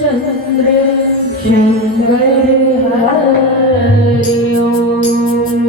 चंद्र शंकर हरि ओम।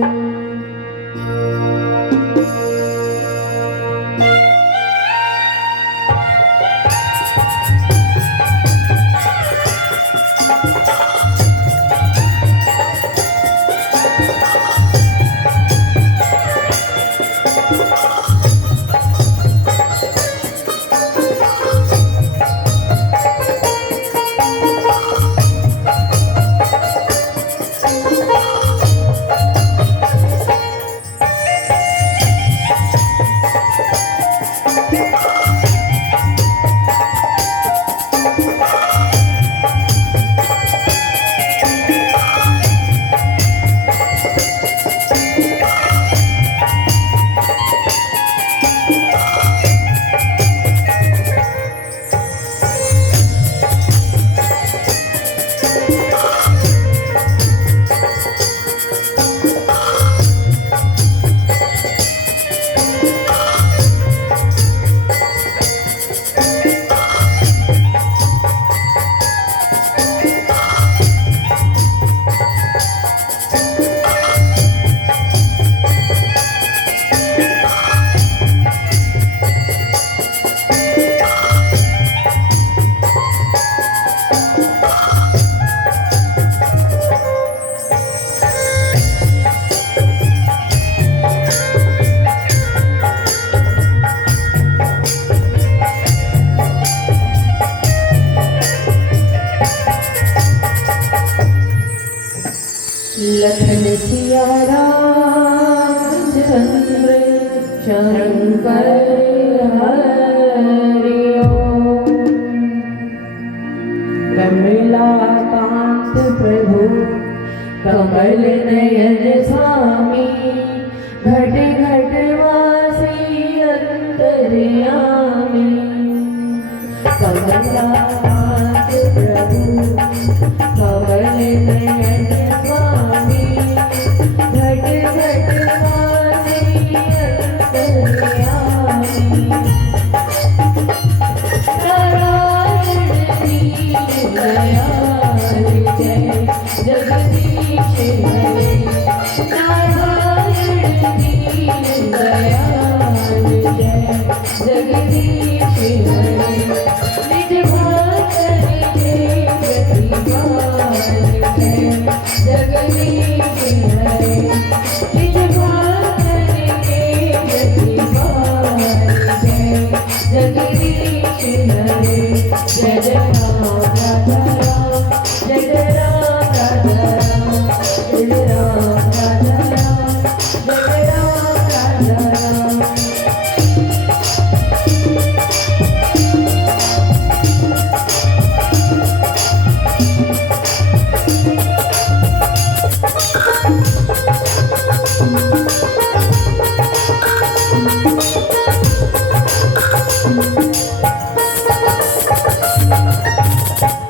लखन सिया रामचंद्र शंकर हरि ओम। कमलाकांत प्रभु कमल नयन स्वामी, घट घट वासी अंतर्यामी। कमलाकांत प्रभु कमल नयन स्वामी, घट घट वासी अंतर्यामी। नारायण दीन दयाल जय जगदीश हरे। नारायण दीन दयाल जय जगदीश हरे। निज भक्तन के प्रतिपाल जय जगदीश हरे। निज भक्तन के प्रतिपाल जय जगदीश हरे। जय जय राम राजा राम, जय जय राम राजा राम, जय जय राम राजा राम, जय जय राम राजा राम।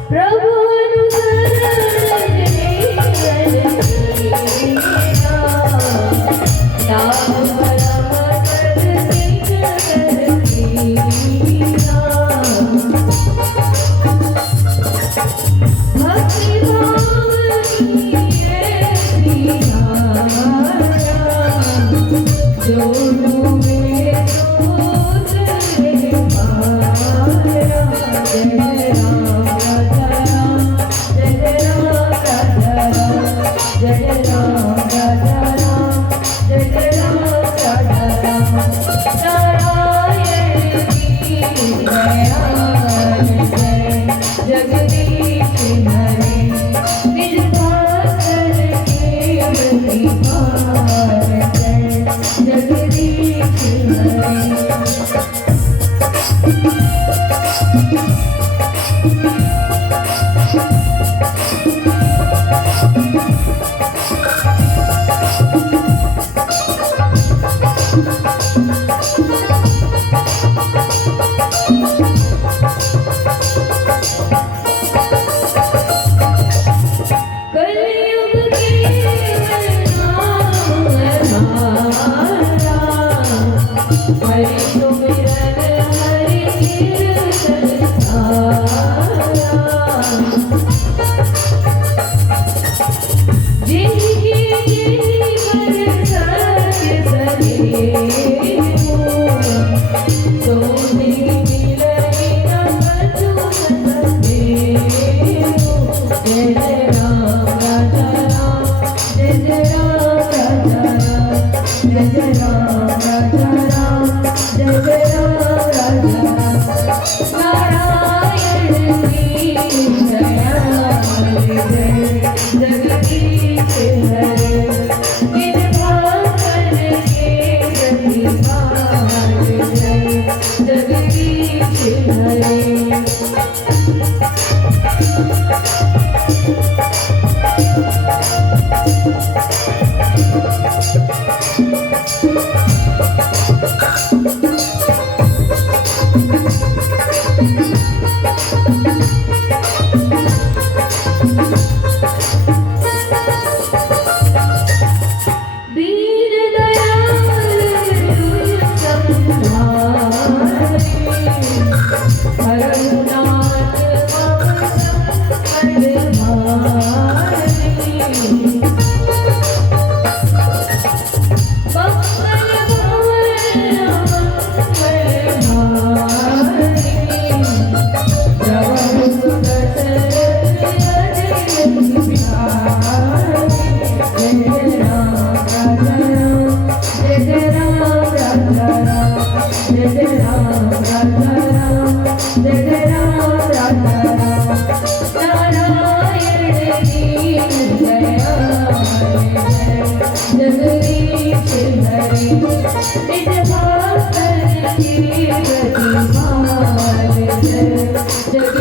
प्रभु अनुसरण नाम परम पद सिख कीना। भक्ति भाव किए दीनारा, जो डूबे दूध में पाया। जय राम राजा राम, जय राम राजा राम, जय राम राजा राम, जय राम राजा राम। नारायण दीन दयाल जय जगदीश हरे। निज भक्तन के प्रतिपाल जय जगदीश हरे। कलयुग के हरि सुमिरन हरि कीर्तन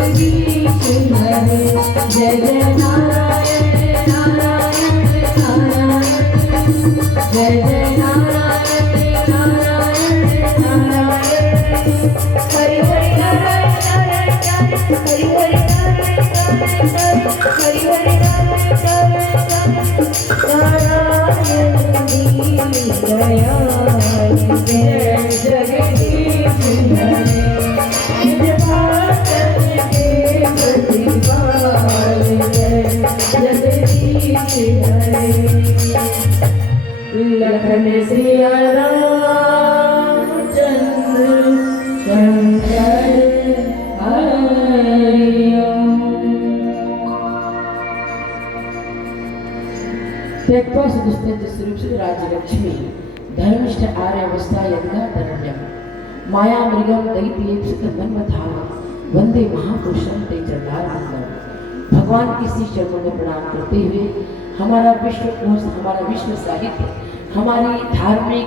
जगदीश हरे जय जय नारायण नारायण नारायण जय जय नारायण नारायण नारायण हरि हरि नारायण नारायण हरि हरि नारायण नारायण हरि हरि नारायण नारायण दयाल जय जगदीश हरे लखन सिया रामचंद्र शंकर हरिओम। त्यक्त्वा सुदुष्टस्य स्वरूपस्य राज्यलक्ष्मी धर्मिष्ठ आर्यावस्था यज्ञा धरण्यम माया मृगम दैत्येप्सितमन्मथाः वंदे महापुरुषं ते चरणारविंदम। भगवान की श्री चरणों में प्रणाम करते हुए हमारा विश्व साहित्य हमारी धार्मिक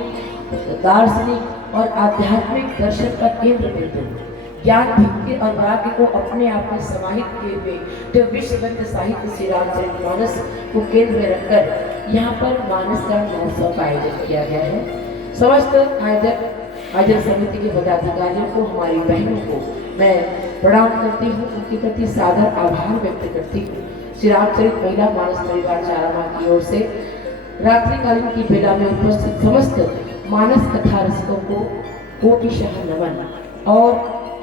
दार्शनिक और आध्यात्मिक दर्शन का केंद्र बिंदु ज्ञान भक्ति और वैराग्य को अपने आप में समाहित किए हुए जो विश्ववंत साहित्य श्री रामचरितमानस को केंद्र में रखकर यहाँ पर मानस का महोत्सव का आयोजन किया गया है। समस्त आयोजन समिति के पदाधिकारियों को, हमारी बहनों को मैं प्रणाम करती हूँ, उनके प्रति सादर आभार व्यक्त करती हूँ। श्री रामचरित महिला मानस परिवार चारामा की ओर से रात्रिकालीन की बेला में उपस्थित समस्त मानस कथा रसिकों को कोटिशः नमन और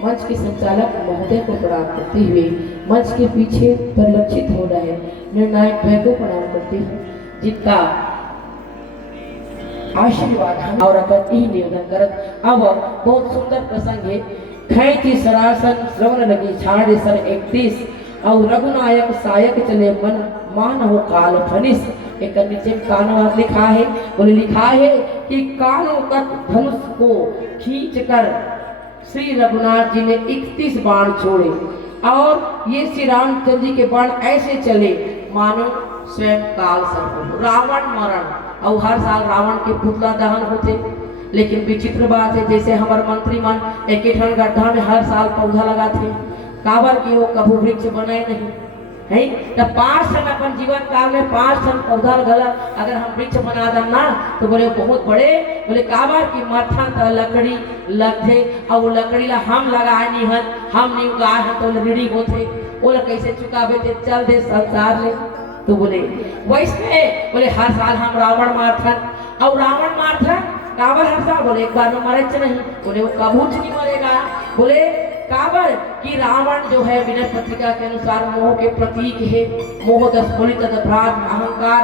मंच के संचालक महोदय को प्रणाम करते हुए मंच के पीछे परिलक्षित हो रहे निर्णायक भाई को प्रणाम करती हूँ, जिनका आशीर्वाद हम और अगर यही निवेदन करत। अब बहुत सुंदर प्रसंग है। खैची सरासन श्रवण लगी छाड़ सन 31 और रघुनायक सायक चले मन मान हो काल फनिस। एक नीचे कानों लिखा है, बोले लिखा है कि कानों तक धनुष को खींचकर श्री रघुनाथ जी ने 31 बाण छोड़े और ये श्री रामचंद्र जी के बाण ऐसे चले मानो स्वयं काल सर्प। रावण मरण और हर साल रावण के पुतला दहन होते, लेकिन विचित्र बात है जैसे हमारे मंत्री मन एक गड्ढा में हर साल पौधा लगाते काबर की वो कभू वृक्ष बने नहीं है। तब 5 टन अपन जीवन काल में 5 टन पौधा लगा अगर हम वृक्ष बना दम ना तो बोले बहुत बड़े, बोले काबर की मथन तो लकड़ी लगते और वो लकड़ी ला हम लगाए नहीं हन, हम नहीं उगाए हैं तो ऋणी होते वो कैसे चुकावे थे चल दे संसार ले। तो बोले वैसे बोले हर साल हम रावण मारथन और रावण मारथन काबर हर साल, बोले एक बार में मरे नहीं, बोले वो कबूच नहीं मरेगा। बोले काबर कि रावण जो है विनय पत्रिका के अनुसार मोह के प्रतीक है, मोह दस्फुलित अपराध अहंकार।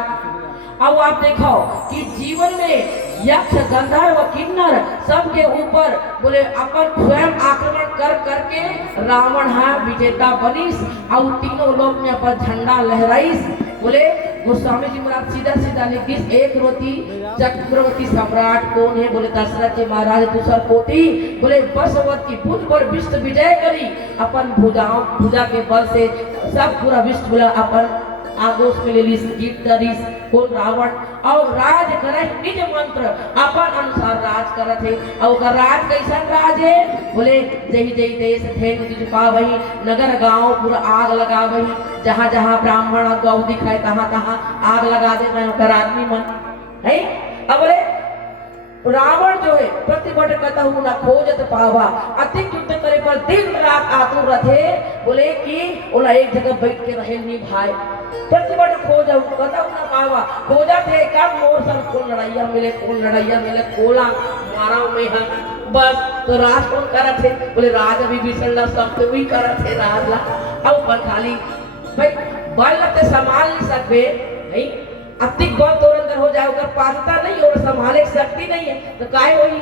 अब आप देखो कि जीवन में यक्ष गंधर्व किन्नर सबके ऊपर बोले अपन स्वयं आक्रमण कर करके रावण है विजेता बनिस और तीनों लोक में अपन झंडा लहराइस। बोले गोस्वामी जी महाराज सीधा सीधा लिखिस एक रोती चक्रवर्ती सम्राट कौन है, बोले दशरथ जी महाराज दूसर कोटि। बोले बसवती भुज पर विश्व विजय करी अपन भुजा के बल से सब पूरा विश्व बोला अपन आगोश में ले लीस जीत करीस कौन रावण और राज करे निज मंत्र अपन अनुसार राज करत है। और का राज कैसा राज है, बोले जही जही देश थे पा वही नगर गांव पूरा आग लगा वही, जहाँ जहाँ ब्राह्मण गौ दिखाए तहाँ तहाँ आग लगा दे मैं कर आदमी मन है। अब बोले रावण जो है प्रतिबट कहता हूँ ना खोजत पावा अधिक युद्ध करे पर दिन रात आतुर रहे। बोले कि ओला एक जगह बैठ के रहे नहीं भाई प्रतिबट खोज कहता हूँ ना पावा खोजा थे कब मोर सब कौन लड़ाइया मिले कोला मारा में हम बस। तो राज कौन करा थे, बोले राज अभी भीषण सब तो वही करा थे राज ला अब पर खाली भाई बल लगते संभाल नहीं सकते नहीं अतिक बल तोर अंदर हो जाए ओकर पात्रता नहीं और संभाले शक्ति नहीं है तो काय होई,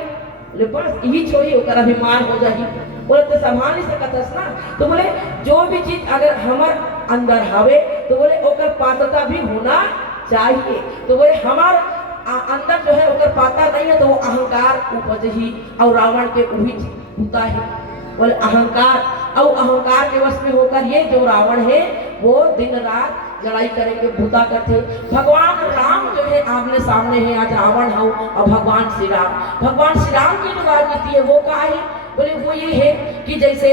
बोले बस यही छोड़ी ओकर अभिमान हो जाही। बोले तो संभाल नहीं सकतस ना। तो बोले जो भी चीज अगर हमार अंदर हवे तो बोले ओकर पात्रता भी होना चाहिए। तो बोले हमार अंदर जो है ओकर पाता नहीं है तो वो अहंकार उपज ही और रावण के उही होता है। बोले अहंकार और अहंकार के वश में होकर ये जो रावण है वो दिन रात लड़ाई करेंगे भूता करते। भगवान राम जो है आमने सामने है आज रावण हो और भगवान श्री राम की जो राजनीति है वो क्या है, बोले वो ये है कि जैसे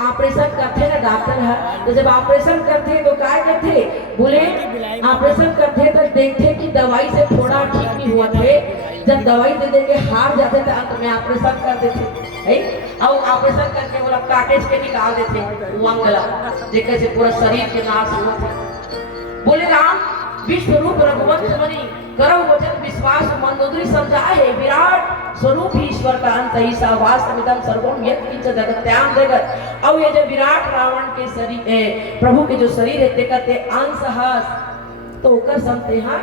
ऑपरेशन करते ना डॉक्टर है, तो जब ऑपरेशन करते तो क्या करते, बोले ऑपरेशन करते तो देखते कि दवाई से थोड़ा ठीक नहीं हुआ थे, जब दवाई दे देके हार जाते थे अंत में ऑपरेशन कर देते है। और ऑपरेशन करके बोला काटेज के निकाल देते मंगला, जेके से पूरा शरीर के नाश हुआ था। बोले राम विश्व रूप रघुवंश मणि करो वचन विश्वास मंदोदरी समझाए, विराट स्वरूप ईश्वर का अंत ही वास्तविदम सर्वम यत् किंच जगत्याम जगत। और ये जो विराट रावण के शरीर प्रभु के जो शरीर है ते कहते अंश हस, तो कर समते हाँ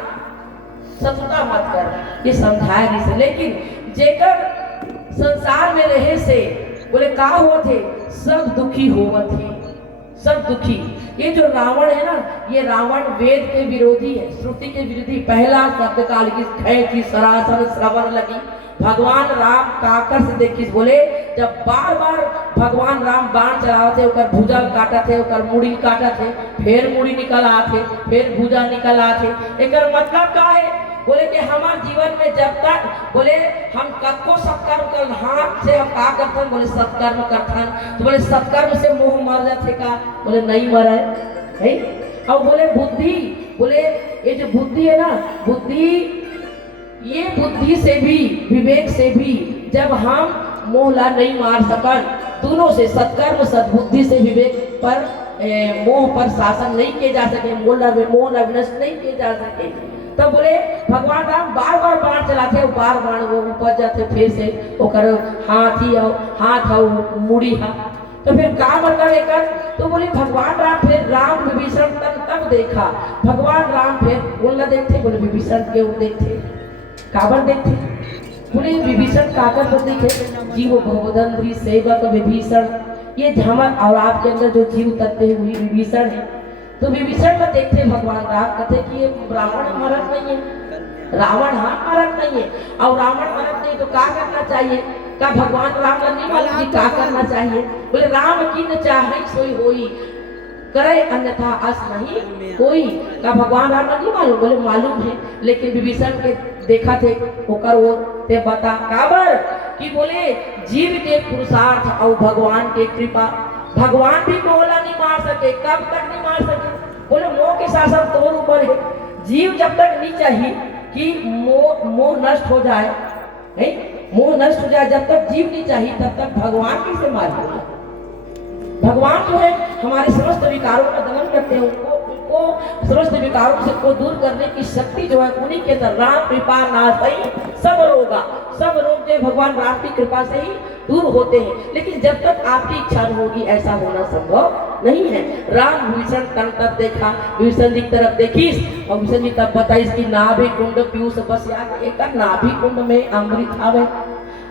शत्रुता मत कर, ये समझाया नहीं से। लेकिन जेकर संसार में रहे से बोले का हुआ थे, सब दुखी हुआ थे, सब दुखी। ये जो रावण है ना, ये रावण वेद के विरोधी है, श्रुति के विरोधी। पहला शब्द काल की खै की सरासर श्रवण लगी, भगवान राम काकर से देखी, बोले जब बार बार भगवान राम बाण चलाते ओकर भुजा काटा थे, ओकर मुड़ी काटा थे, फिर मुड़ी निकल आते, फिर भुजा निकल आते। एकर मतलब का है, बोले कि हमारे जीवन में जब तक बोले हम कको सत्कर्म कर हाथ से हम का करथन, बोले सत्कर्म करथन, तो बोले सत्कर्म से मोह मर जाते का, बोले नहीं मरा है। और बोले बुद्धि, बोले ये जो बुद्धि है ना, बुद्धि ये बुद्धि से भी विवेक से भी जब हम मोहला नहीं मार सकन, दोनों से सत्कर्म सद्बुद्धि से विवेक पर मोह पर शासन नहीं किए जा सके, मोह विनष्ट नहीं किए जा सके। तो बोले भगवान राम बार बार बाण चलाते, बार बार वो ऊपर जाते, फिर से ओकर हाथ और मुड़ी हा, तो फिर का मतलब लेकर, तो बोले भगवान राम फिर राम विभीषण तब देखा, भगवान राम फिर बोलना देखते, बोले विभीषण क्यों देखते, काबर देखते, बोले विभीषण काकर पर देखे, जीव बहुधन सेवक विभीषण, ये हमार और आपके अंदर जो जीव तत्व है वही विभीषण है। तो विभीषण में देखते भगवान राम कहते कि ये रावण मरत नहीं है, रावण हाँ मरत नहीं है, और रावण मरत नहीं तो क्या करना चाहिए, का भगवान राम नहीं मालूम कि क्या करना चाहिए, बोले राम की न चाहे सोई होई करे अन्यथा अस नहीं कोई, का भगवान राम नहीं मालूम, बोले मालूम है, लेकिन विभीषण के देखा थे होकर वो ते बता काबर कि बोले जीव के पुरुषार्थ और भगवान के कृपा, भगवान भी मोहला नहीं मार सके, कब तक नहीं मार सके, बोले मोह के शासन तोर ऊपर है, जीव जब तक नहीं चाहिए कि मोह नष्ट हो जाए, है मोह नष्ट हो जाए, जब तक जीव नहीं चाहिए तब तक भगवान कैसे मारेगा। भगवान जो है हमारे समस्त विकारों का दमन करते हैं, उनको समस्त विकारों से को दूर करने की शक्ति जो है उन्हीं के अंदर, राम कृपा नासई सब रोगा, सब रोग जो भगवान राम की कृपा से ही दूर होते हैं। लेकिन जब तक आपकी इच्छा होगी ऐसा होना संभव नहीं है। राम विभीषण तन तक देखा, विभीषण जी की तरफ देखी और विभीषण जी तब बताई कि नाभि कुंड पीयूष बस एक नाभि कुंड में अमृत आवे,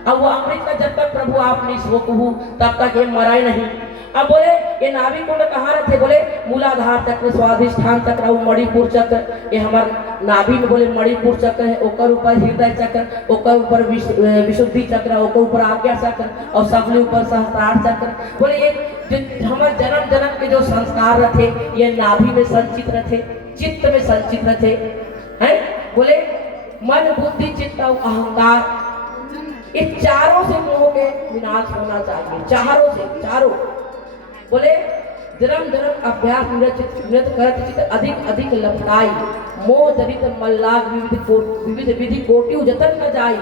अब वो अमृत का जब तक प्रभु आप निशोक हूँ तब तक ये मराए नहीं। अब बोले ये नाभि कुंड कहाँ रहते, बोले मूलाधार चक्र, स्वाधिष्ठान चक्र और मणिपुर चक्र, ये हमारे नाभि में बोले मणिपुर चक्र है, ओकर ऊपर हृदय चक्र, ओकर ऊपर विशुद्धि चक्र, ओकर ऊपर आज्ञा चक्र और सबले ऊपर सहस्त्रार चक्र। बोले ये हमारे जन्म जन्म के जो संस्कार रहते ये नाभि में संचित रहते, चित्त में संचित रहते हैं। बोले मन बुद्धि चित्त और अहंकार, इन चारों से मोह के विनाश होना चाहिए, चारों से चारों। बोले जन्म जन्म अभ्यास निरत करत चित अधिक अधिक लपटाई, मोह जनित मल्लाग विविध विधि कोटि जतन न जाई।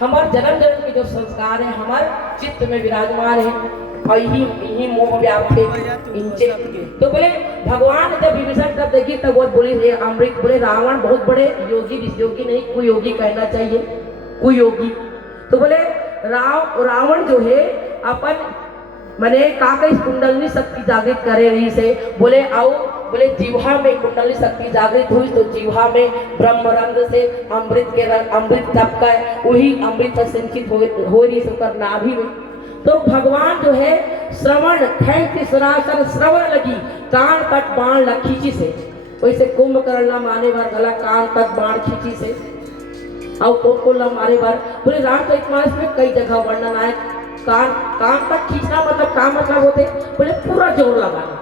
हमार जन्म जन्म के जो संस्कार है हमारे चित्त में विराजमान है और यही मोह व्याप्त इनचे। तो बोले भगवान जब विभीषण तब देखी तब वो बोले हे अमृत, बोले रावण बहुत बड़े योगी, योगी नहीं कुयोगी कहना चाहिए, कुयोगी। तो बोले रावण जो है अपन मैंने काका इस कुंडलनी शक्ति जागृत करे रही से, बोले आओ, बोले जीवा में कुंडली शक्ति जागृत हुई तो जीवा में ब्रह्म रंग से अमृत के रंग, अमृत टपका वही अमृत सिंचित हो रही से नाभि में। तो भगवान जो है श्रवण खैंची सरासर श्रवण लगी, कान तक बाण लग खींची से, वैसे कुंभकर्ण माने बार गला कान तक बाण खींची से, और को मारे बार। बोले रामचरितमानस में कई जगह वर्णन आए, कान तक खींचना मतलब काम मतलब होते, बोले पूरा जोर लगाना,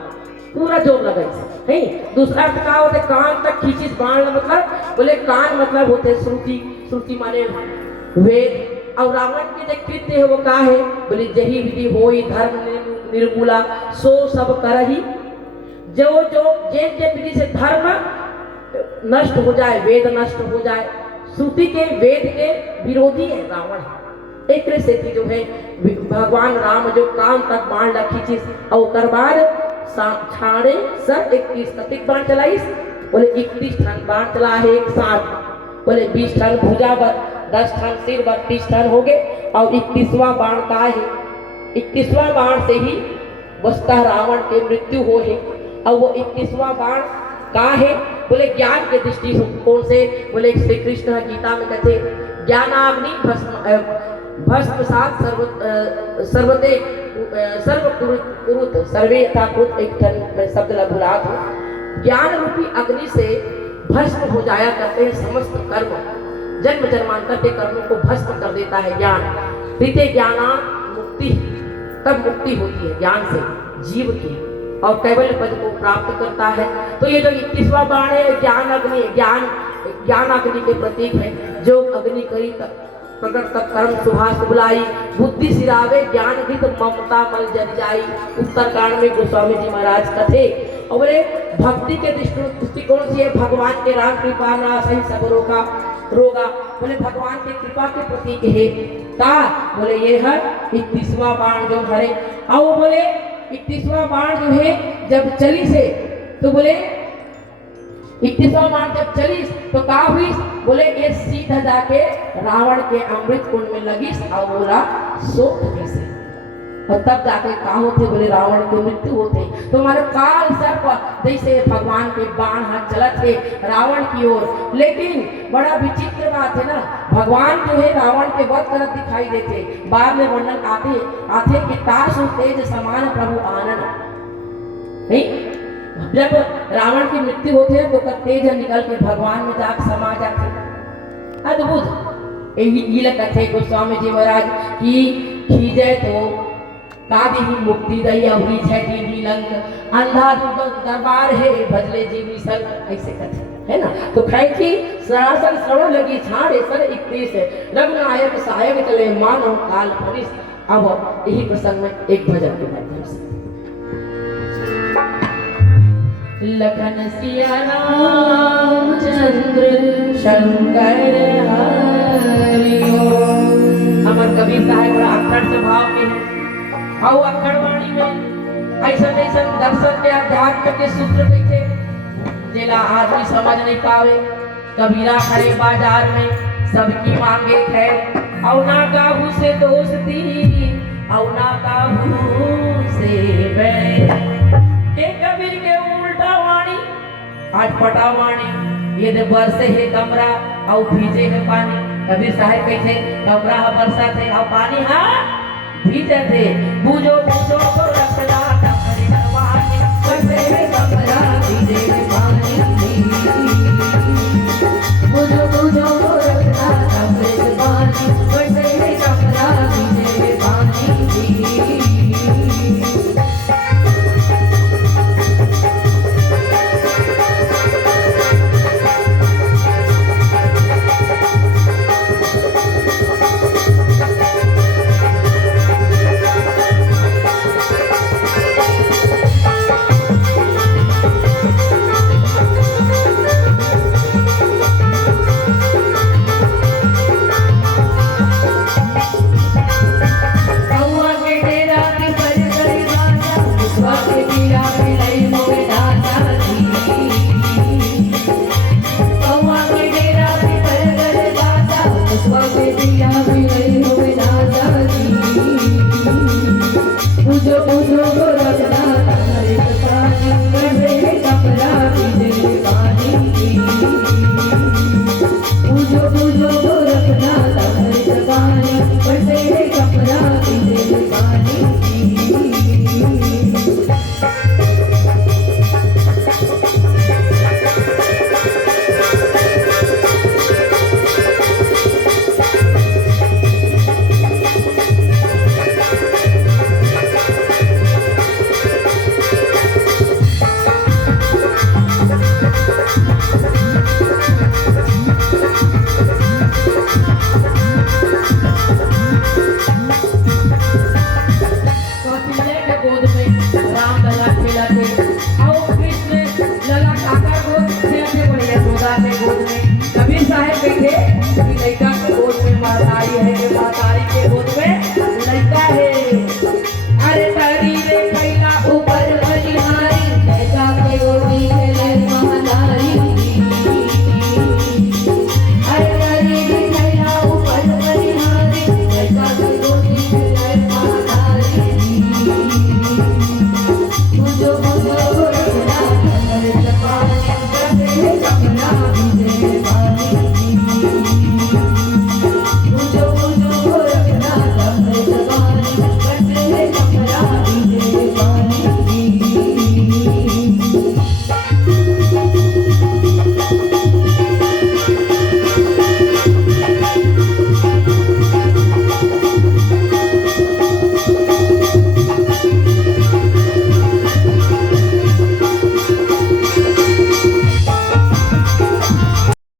पूरा जोर लगाई नहीं। दूसरा अर्थ क्या होते, कान तक खींची बाण मतलब, बोले कान मतलब होते श्रुति, श्रुति माने वेद। और रावण के जो कृत्य है वो क्या है, बोले जही विधि होई धर्म निर्मूला सो सब करही। जो जो जे विधि से धर्म नष्ट हो जाए, वेद नष्ट हो जाए, श्रुति के वेद के विरोधी है रावण। एक तरह से जो है भगवान राम जो काम तक बाण रखी चीज और करबार छाड़े सब 31 कतिक बाण चलाइस, बोले 31 टन बाण चला है एक साथ, बोले 20 टन भुजा पर 10 टन सिर 32 टन हो गए और 31वां बाण का है, 31वां बाण से ही वस्तः रावण के मृत्यु हो है। और वो 31वां बाण का है, बोले ज्ञान के दृष्टिकोण से, बोले श्री कृष्ण गीता में कहते ज्ञानाग्नि भस्म सात सर्वते सर्वकुरुत सर्वे यथा कुरुत, एक मैं शब्द ला भुला हूँ। ज्ञान रूपी अग्नि से भस्म हो जाया करते हैं समस्त कर्म, जन्म जन्मांतर के कर्मों को भस्म कर देता है ज्ञान। तृतीय ज्ञाना मुक्ति, तब मुक्ति होती है ज्ञान से जीव की और कैवल्य पद को प्राप्त करता है। तो ये जो 31वां बाण है ज्ञान अग्नि, ज्ञान अग्नि के प्रतीक है। जो अग्नि करी प्रकट तक कर्म सुभाष बुलाई, बुद्धि सिरावे ज्ञान भी तो ममता मल जल जाई। उत्तरकांड में गोस्वामी जी महाराज कथे और बोले भक्ति के दृष्टिकोण से भगवान के राम कृपा ना सही सब रोगा, बोले भगवान की कृपा के प्रतीक है का, बोले ये है 31वां बाण जो हरे। और बोले 31वां बाण जो है जब चली से, तो बोले 31वां बाण जब चली तो का हुई, बोले ये सीधा जाके रावण के अमृत कुंड में लगी और बोला सोख से, और तब जाके का होते, बोले रावण की मृत्यु होते। तो हमारे काल सर्प जैसे भगवान के बाण हाथ चलत थे रावण की ओर, लेकिन बड़ा विचित्र बात है ना, भगवान जो है रावण के वध करत दिखाई देते। बाद में वर्णन आते कि तासु तेज समान प्रभु आनंद, नहीं जब रावण की मृत्यु होती है तो तेज निकल के भगवान में जाकर समा जाते। अद्भुत यही कथे गोस्वामी जी महाराज की खींचे तो कादी ही मुक्ति दई अवरी छठी भी लंक, अंधा दरबार है भजले जीवी संग, ऐसे कथे है ना। तो खैची सरासन श्रवण लगी छाड़े सर 31 रघुनायक सहायक चले मानव काल फरिस। अब यही प्रसंग में एक भजन के माध्यम से लखन सिया राम चंद्र शंकर हरि ओम। अमर कबीर साहब बड़ा अखंड स्वभाव के हैं और अखंड वाणी में ऐसा ऐसा दर्शन के अध्यात्म के सूत्र देखे जिला आदमी समझ नहीं पावे। कबीरा खड़े बाजार में सबकी मांगे खैर, और ना काबू से दोस्ती और ना काबू से बैर। के कबीर के उल्टा वाणी आठपटा वाणी, ये बरसे है कमरा और भीजे है पानी। कबीर साहब कैसे कमरा बरसा थे और पानी भीजे थे। बूझो बूझो तो रखना कमरे वाणी, बरसे है कमरा भीजे है पानी। बूझो बूझो तो रखना कमरे वाणी, बरसे है कमरा भीजे है पानी। बंधन